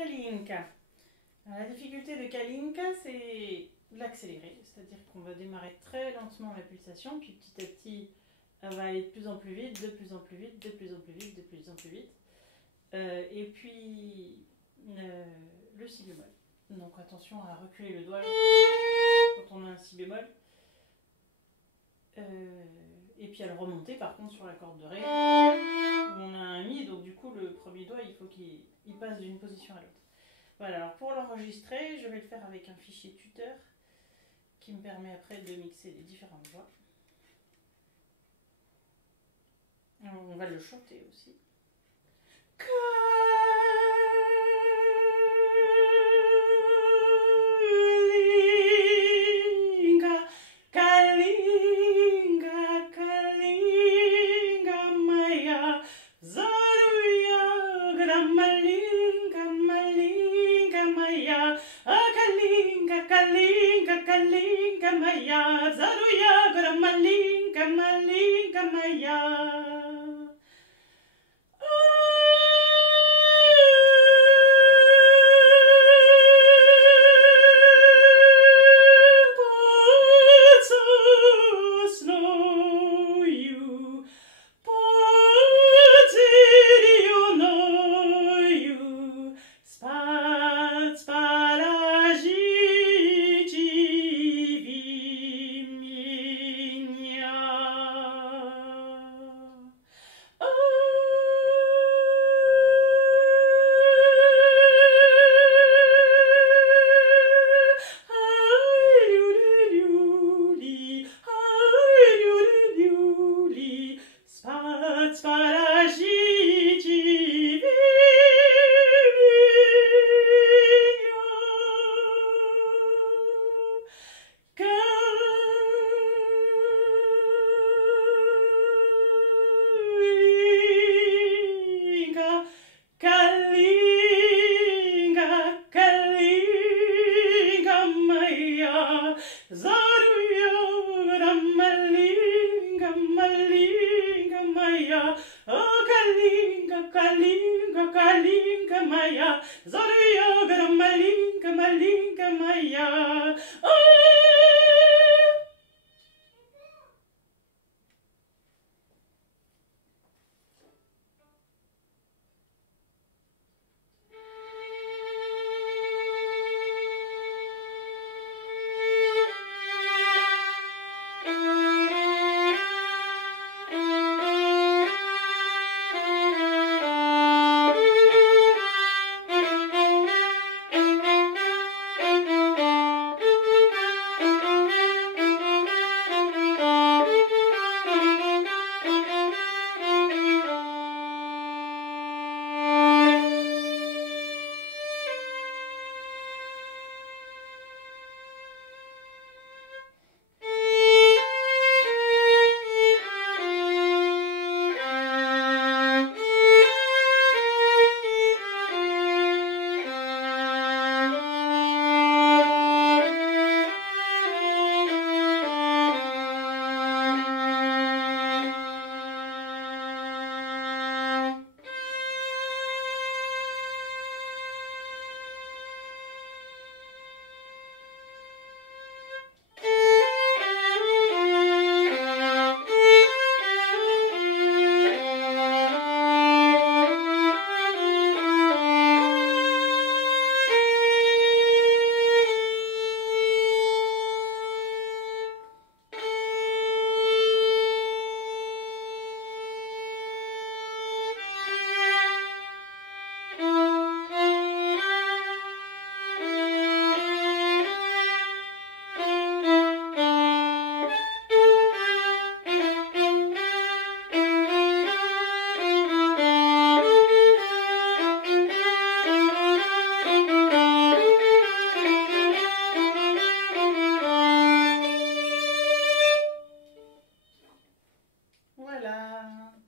Kalinka. La difficulté de Kalinka, c'est l'accélérer, c'est-à-dire qu'on va démarrer très lentement la pulsation, puis petit à petit, elle va aller de plus en plus vite, de plus en plus vite, de plus en plus vite, de plus en plus vite. Et puis, le si bémol. Donc attention à reculer le doigt quand on a un si bémol. Et puis à le remonter par contre sur la corde de ré où on a un mi, donc du coup le premier doigt il faut qu'il passe d'une position à l'autre. Voilà, alors pour l'enregistrer, je vais le faire avec un fichier tuteur qui me permet après de mixer les différentes voix. On va le chanter aussi.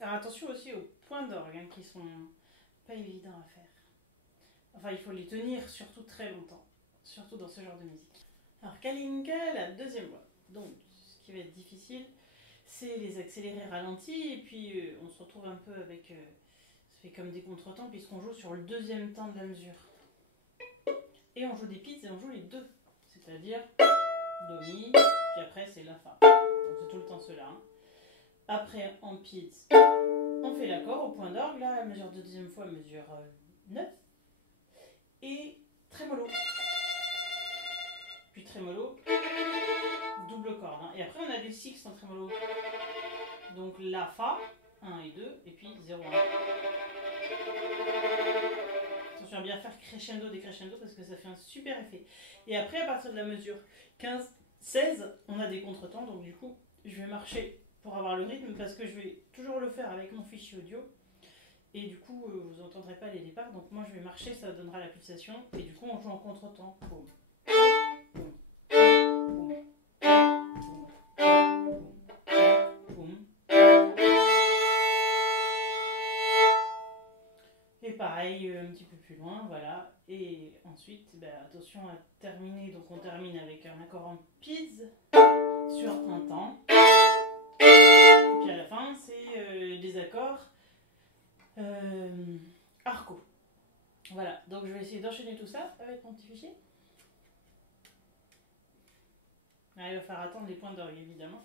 Attention aussi aux points d'orgue qui sont pas évidents à faire. Enfin, il faut les tenir surtout très longtemps, surtout dans ce genre de musique. Alors, Kalinka, la deuxième voix. Donc, ce qui va être difficile, c'est les accélérés ralentis, et puis on se retrouve un peu avec... ça fait comme des contretemps, puisqu'on joue sur le deuxième temps de la mesure. Et on joue des pids et on joue les deux. C'est-à-dire Do, Mi, puis après c'est la Fa. Donc c'est tout le temps cela. Hein. Après en pids, on fait l'accord au point d'orgue. Là, la mesure de deuxième fois mesure 9. Et trémolo. Puis trémolo, double corde. Hein. Et après on a des sixtes en trémolo. Donc la Fa, 1 et 2, et puis 0, 1. Attention à bien faire crescendo, décrescendo, parce que ça fait un super effet. Et après, à partir de la mesure 15, 16, on a des contretemps, donc du coup, je vais marcher pour avoir le rythme, parce que je vais toujours le faire avec mon fichier audio. Et du coup, vous n'entendrez pas les départs, donc moi je vais marcher, ça donnera la pulsation, et du coup on joue en contretemps. Boum. Boum. Boum. Et pareil, un petit peu plus loin, voilà. Et ensuite, attention à terminer. Donc on termine avec un accord en pids sur un temps. Et puis à la fin, c'est des accords arco. Voilà, donc je vais essayer d'enchaîner tout ça avec mon petit fichier. Ah, il va falloir attendre les points d'orgue, évidemment.